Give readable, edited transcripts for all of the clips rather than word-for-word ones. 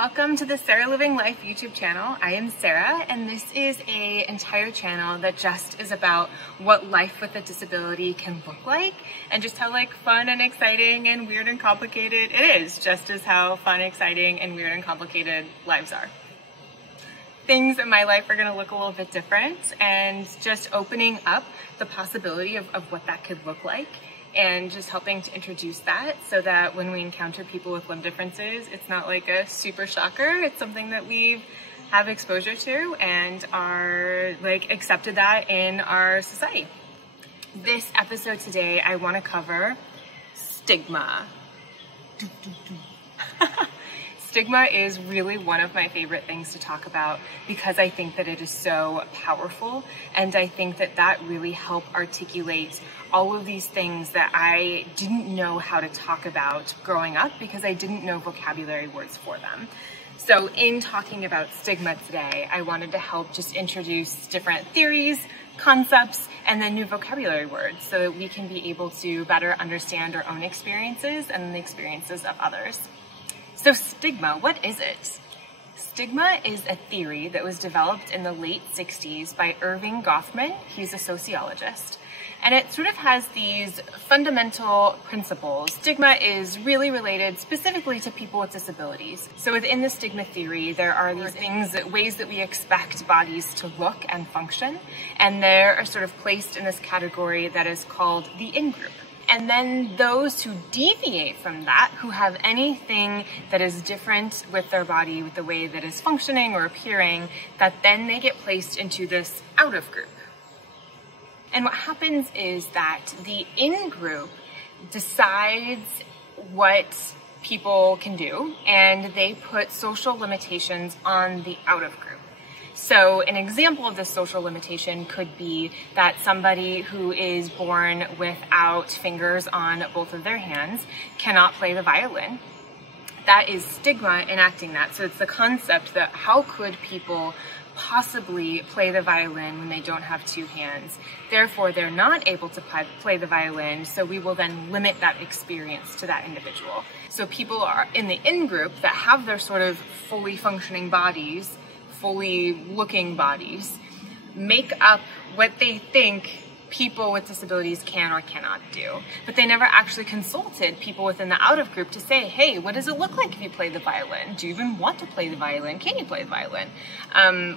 welcome to the Sarah Living Life YouTube channel. I am Sarah, and this is an entire channel that just is about what life with a disability can look like, and just how fun and exciting and weird and complicated it is, just as how fun, exciting, and weird and complicated lives are. Things in my life are going to look a little bit different, and just opening up the possibility of what that could look like, and just helping to introduce that so that when we encounter people with limb differences, it's not like a super shocker. It's something that we have exposure to and are accepted that in our society. This episode today, I want to cover stigma. Stigma is really one of my favorite things to talk about because I think that it is so powerful, and I think that that really helps articulate all of these things that I didn't know how to talk about growing up because I didn't know vocabulary words for them. So in talking about stigma today, I wanted to help just introduce different theories, concepts, and then new vocabulary words so that we can be able to better understand our own experiences and the experiences of others. So stigma, what is it? Stigma is a theory that was developed in the late 60s by Erving Goffman. He's a sociologist. And it sort of has these fundamental principles. Stigma is really related specifically to people with disabilities. So within the stigma theory, there are these ways that we expect bodies to look and function. And they are sort of placed in this category that is called the in-group. And then those who deviate from that, who have anything that is different with their body, with the way that is functioning or appearing, that then they get placed into this out of group. And what happens is that the in-group decides what people can do, and they put social limitations on the out of group. So an example of this social limitation could be that somebody who is born without fingers on both of their hands cannot play the violin. That is stigma enacting that. So it's the concept that how could people possibly play the violin when they don't have two hands? Therefore, they're not able to play the violin, so we will then limit that experience to that individual. So people are in the in-group that have their sort of fully functioning bodies, fully looking bodies, make up what they think people with disabilities can or cannot do. But they never actually consulted people within the out of group to say, hey, what does it look like if you play the violin? Do you even want to play the violin? Can you play the violin?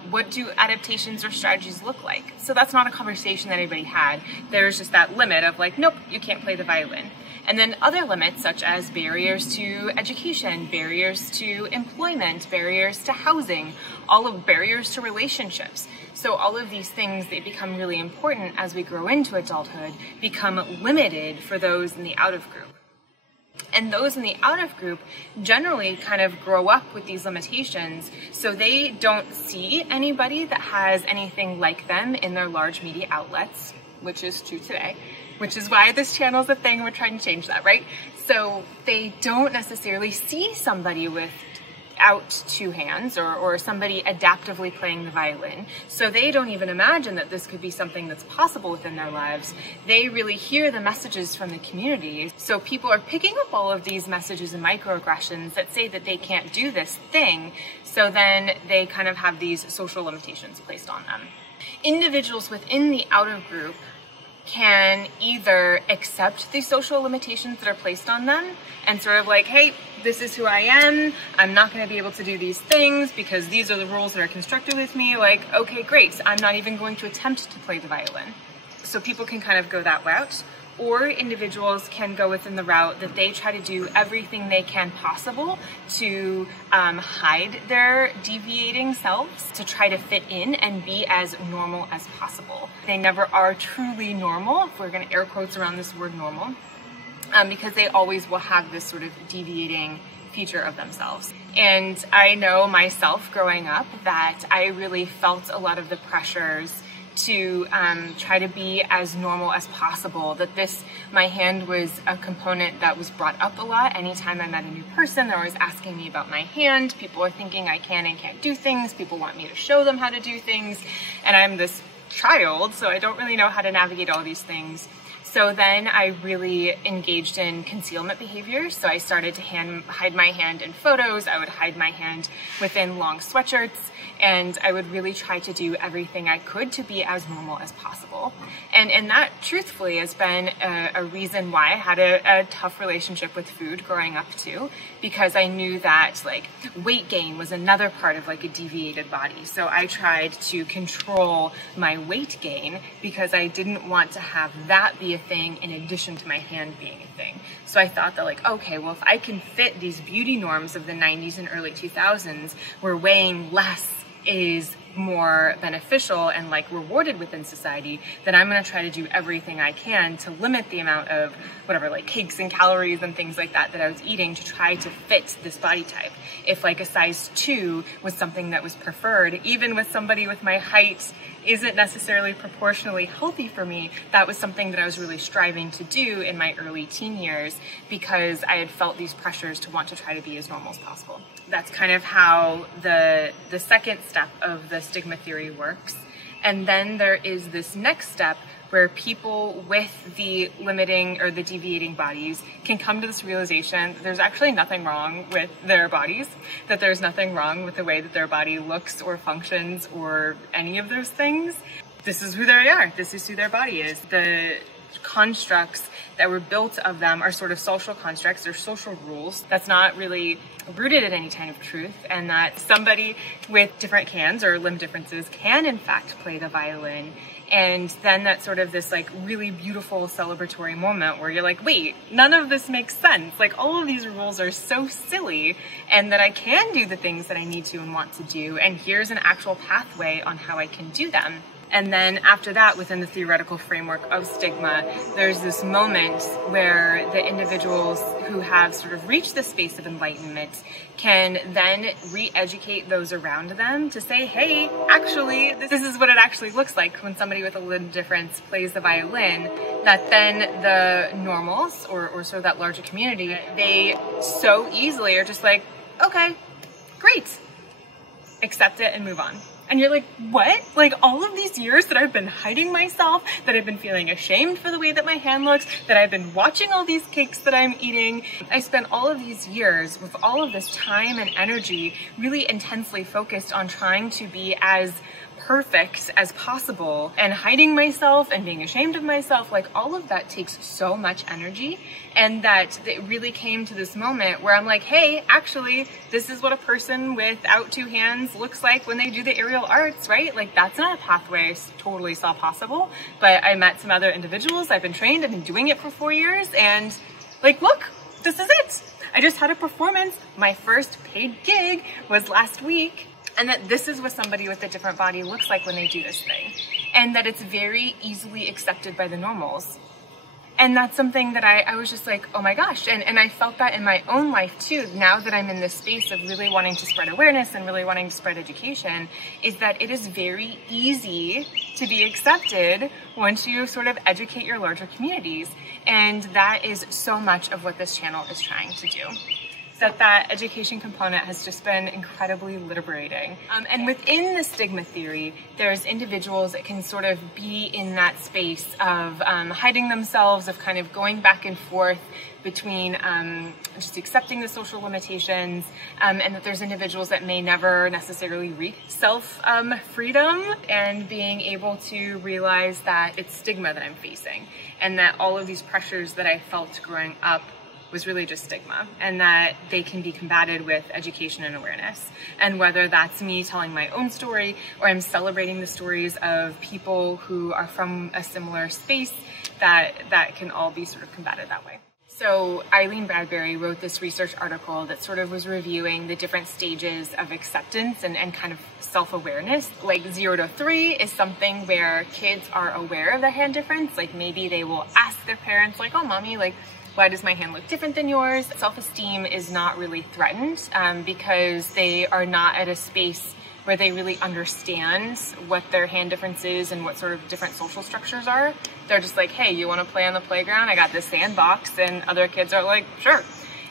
What do adaptations or strategies look like? So that's not a conversation that anybody had. There's just that limit of nope, you can't play the violin. And then other limits such as barriers to education, barriers to employment, barriers to housing, all of barriers to relationships. So all of these things, they become really important as we grow into adulthood, become limited for those in the out of group. And those in the out of group generally kind of grow up with these limitations, so they don't see anybody that has anything like them in their large media outlets, which is true today, which is why this channel is a thing. We're trying to change that, right? So they don't necessarily see somebody without two hands or somebody adaptively playing the violin. So they don't even imagine that this could be something that's possible within their lives. They really hear the messages from the community. So people are picking up all of these messages and microaggressions that say that they can't do this thing. So then they kind of have these social limitations placed on them. Individuals within the out of group can either accept the social limitations that are placed on them and sort of hey, this is who I am, I'm not going to be able to do these things because these are the rules that are constructed with me, okay, great, I'm not even going to attempt to play the violin. So people can kind of go that route, or individuals can go within the route that they try to do everything they can possible to hide their deviating selves, to try to fit in and be as normal as possible. They never are truly normal, if we're going to air quotes around this word normal, because they always will have this sort of deviating feature of themselves. And I know myself growing up that I really felt a lot of the pressures to try to be as normal as possible, that my hand was a component that was brought up a lot. Anytime I met a new person, they're always asking me about my hand. People are thinking I can and can't do things. People want me to show them how to do things. And I'm this child, so I don't really know how to navigate all these things. So then I really engaged in concealment behaviors. So I started to hide my hand in photos. I would hide my hand within long sweatshirts, and I would really try to do everything I could to be as normal as possible. And that truthfully has been a reason why I had a tough relationship with food growing up too, because I knew that like weight gain was another part of like a deviated body. So I tried to control my weight gain because I didn't want to have that be a thing in addition to my hand being a thing. So I thought that like, okay, well, if I can fit these beauty norms of the 90s and early 2000s where weighing less is more beneficial and like rewarded within society, then I'm going to try to do everything I can to limit the amount of whatever, like cakes and calories and things like that I was eating to try to fit this body type. If like a size 2 was something that was preferred, even with somebody with my height isn't necessarily proportionally healthy for me, that was something that I was really striving to do in my early teen years because I had felt these pressures to want to try to be as normal as possible. That's kind of how the second step of the stigma theory works. And then there is this next step where people with the limiting or the deviating bodies can come to this realization that there's actually nothing wrong with their bodies, that there's nothing wrong with the way that their body looks or functions or any of those things. This is who they are. This is who their body is. The constructs that were built of them are sort of social constructs. They're social rules. That's not really rooted in any kind of truth, and that somebody with different hands or limb differences can in fact play the violin. And then that's sort of this like really beautiful celebratory moment where you're like, wait, none of this makes sense. Like all of these rules are so silly, and that I can do the things that I need to and want to do. And here's an actual pathway on how I can do them. And then after that, within the theoretical framework of stigma, there's this moment where the individuals who have sort of reached the space of enlightenment can then re-educate those around them to say, hey, actually, this is what it actually looks like when somebody with a limb difference plays the violin, that then the normals, or sort of that larger community, they so easily are just like, okay, great, accept it and move on. And you're like, what? Like all of these years that I've been hiding myself, that I've been feeling ashamed for the way that my hand looks, that I've been watching all these cakes that I'm eating. I spent all of these years with all of this time and energy really intensely focused on trying to be as perfect as possible and hiding myself and being ashamed of myself. Like all of that takes so much energy, and that it really came to this moment where I'm like, hey, actually, this is what a person without two hands looks like when they do the aerial arts, right? Like that's not a pathway I totally saw possible, but I met some other individuals. I've been trained, I've been doing it for 4 years, and like, look, this is it. I just had a performance. My first paid gig was last week. And that this is what somebody with a different body looks like when they do this thing. And that it's very easily accepted by the normals. And that's something that I was just like, oh my gosh. And I felt that in my own life too, now that I'm in this space of really wanting to spread awareness and really wanting to spread education, is that it is very easy to be accepted once you sort of educate your larger communities. And that is so much of what this channel is trying to do. That education component has just been incredibly liberating. And within the stigma theory, there's individuals that can sort of be in that space of hiding themselves, of kind of going back and forth between just accepting the social limitations, and that there's individuals that may never necessarily reach self-freedom and being able to realize that it's stigma that I'm facing, and that all of these pressures that I felt growing up was really just stigma, and that they can be combated with education and awareness. And whether that's me telling my own story, or I'm celebrating the stories of people who are from a similar space, that can all be sort of combated that way. So Eileen Bradury wrote this research article that sort of was reviewing the different stages of acceptance and kind of self-awareness. Like 0 to 3 is something where kids are aware of their hand difference. Like maybe they will ask their parents, like, oh, mommy, like, why does my hand look different than yours? Self-esteem is not really threatened because they are not at a space where they really understand what their hand difference is and what sort of different social structures are. They're just like, hey, you want to play on the playground? I got this sandbox. And other kids are like, sure.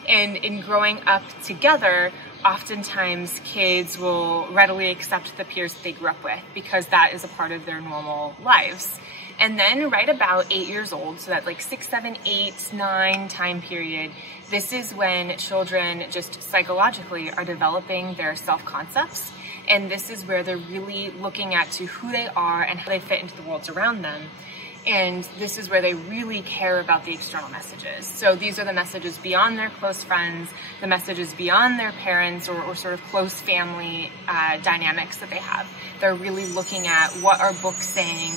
And in growing up together, oftentimes kids will readily accept the peers that they grew up with because that is a part of their normal lives. And then right about 8 years old, so that like 6, 7, 8, 9 time period, this is when children just psychologically are developing their self-concepts. And this is where they're really looking at to who they are and how they fit into the worlds around them. And this is where they really care about the external messages. So these are the messages beyond their close friends, the messages beyond their parents or sort of close family dynamics that they have. They're really looking at what are books saying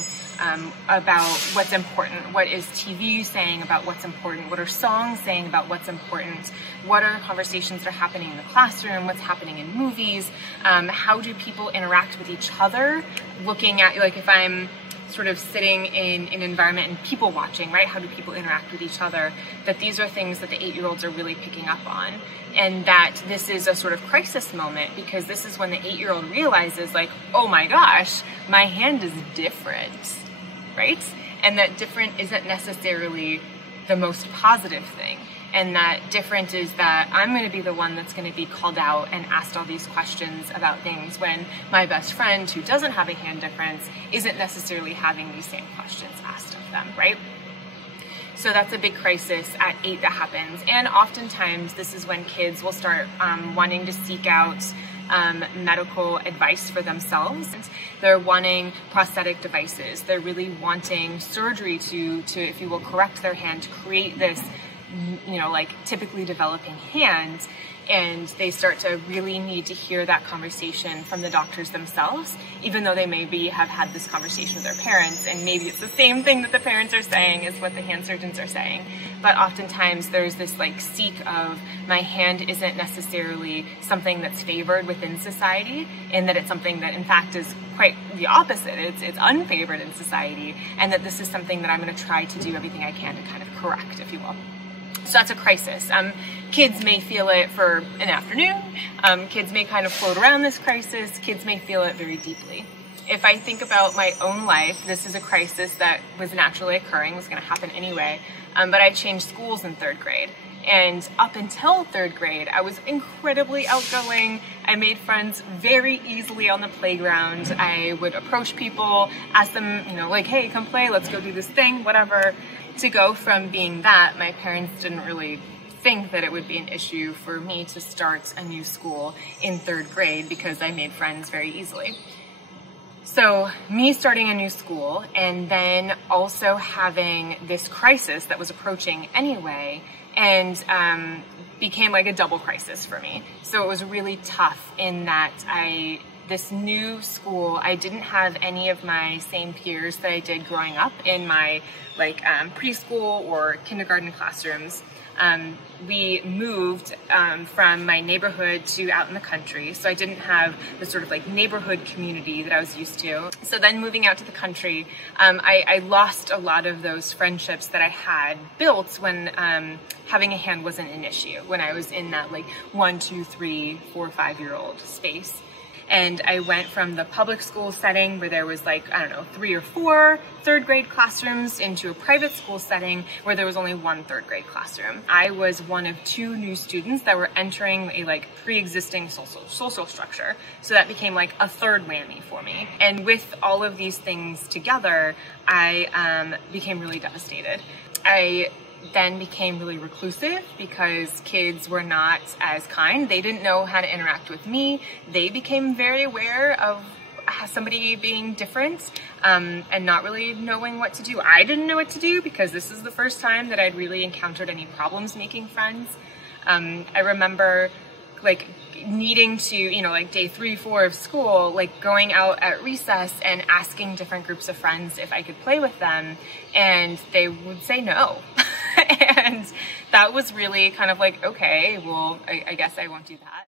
about what's important, what is TV saying about what's important, what are songs saying about what's important, what are conversations that are happening in the classroom, what's happening in movies, how do people interact with each other, looking at, like, if I'm sort of sitting in an environment and people watching, right? How do people interact with each other? That these are things that the 8-year-olds are really picking up on. And that this is a sort of crisis moment, because this is when the 8-year-old realizes, like, oh my gosh, my hand is different, right? And that different isn't necessarily the most positive thing. And that different is that I'm going to be the one that's going to be called out and asked all these questions about things, when my best friend who doesn't have a hand difference isn't necessarily having these same questions asked of them, right? So that's a big crisis at 8 that happens. And oftentimes this is when kids will start wanting to seek out medical advice for themselves. They're wanting prosthetic devices. They're really wanting surgery to, if you will, correct their hand, to create this, you know, like typically developing hand. And they start to really need to hear that conversation from the doctors themselves, even though they maybe have had this conversation with their parents, and maybe it's the same thing that the parents are saying as what the hand surgeons are saying. But oftentimes there's this like seek of, my hand isn't necessarily something that's favored within society, and that it's something that in fact is quite the opposite. It's unfavored in society, and that this is something that I'm going to try to do everything I can to kind of correct, if you will. So that's a crisis. Kids may feel it for an afternoon. Kids may kind of float around this crisis. Kids may feel it very deeply. If I think about my own life, this is a crisis that was naturally occurring, was going to happen anyway. But I changed schools in 3rd grade. And up until 3rd grade, I was incredibly outgoing. I made friends very easily on the playground. I would approach people, ask them, you know, like, hey, come play, let's go do this thing, whatever. To go from being that, my parents didn't really think that it would be an issue for me to start a new school in 3rd grade, because I made friends very easily. So me starting a new school and then also having this crisis that was approaching anyway, and became like a double crisis for me. So it was really tough in that this new school, I didn't have any of my same peers that I did growing up in my like preschool or kindergarten classrooms. We moved from my neighborhood to out in the country, so I didn't have the sort of like neighborhood community that I was used to. So then moving out to the country, I lost a lot of those friendships that I had built when having a hand wasn't an issue, when I was in that like 1, 2, 3, 4, 5-year-old space. And I went from the public school setting where there was like, I don't know, 3 or 4 3rd grade classrooms into a private school setting where there was only 1 3rd grade classroom. I was one of 2 new students that were entering a like pre-existing social structure. So that became like a 3rd whammy for me. And with all of these things together, I became really devastated. I then became really reclusive because kids were not as kind. They didn't know how to interact with me. They became very aware of somebody being different and not really knowing what to do. I didn't know what to do because this is the first time that I'd really encountered any problems making friends. I remember like needing to, you know, like day 3, 4 of school, like going out at recess and asking different groups of friends if I could play with them, and they would say no. And that was really kind of like, okay, well, I guess I won't do that.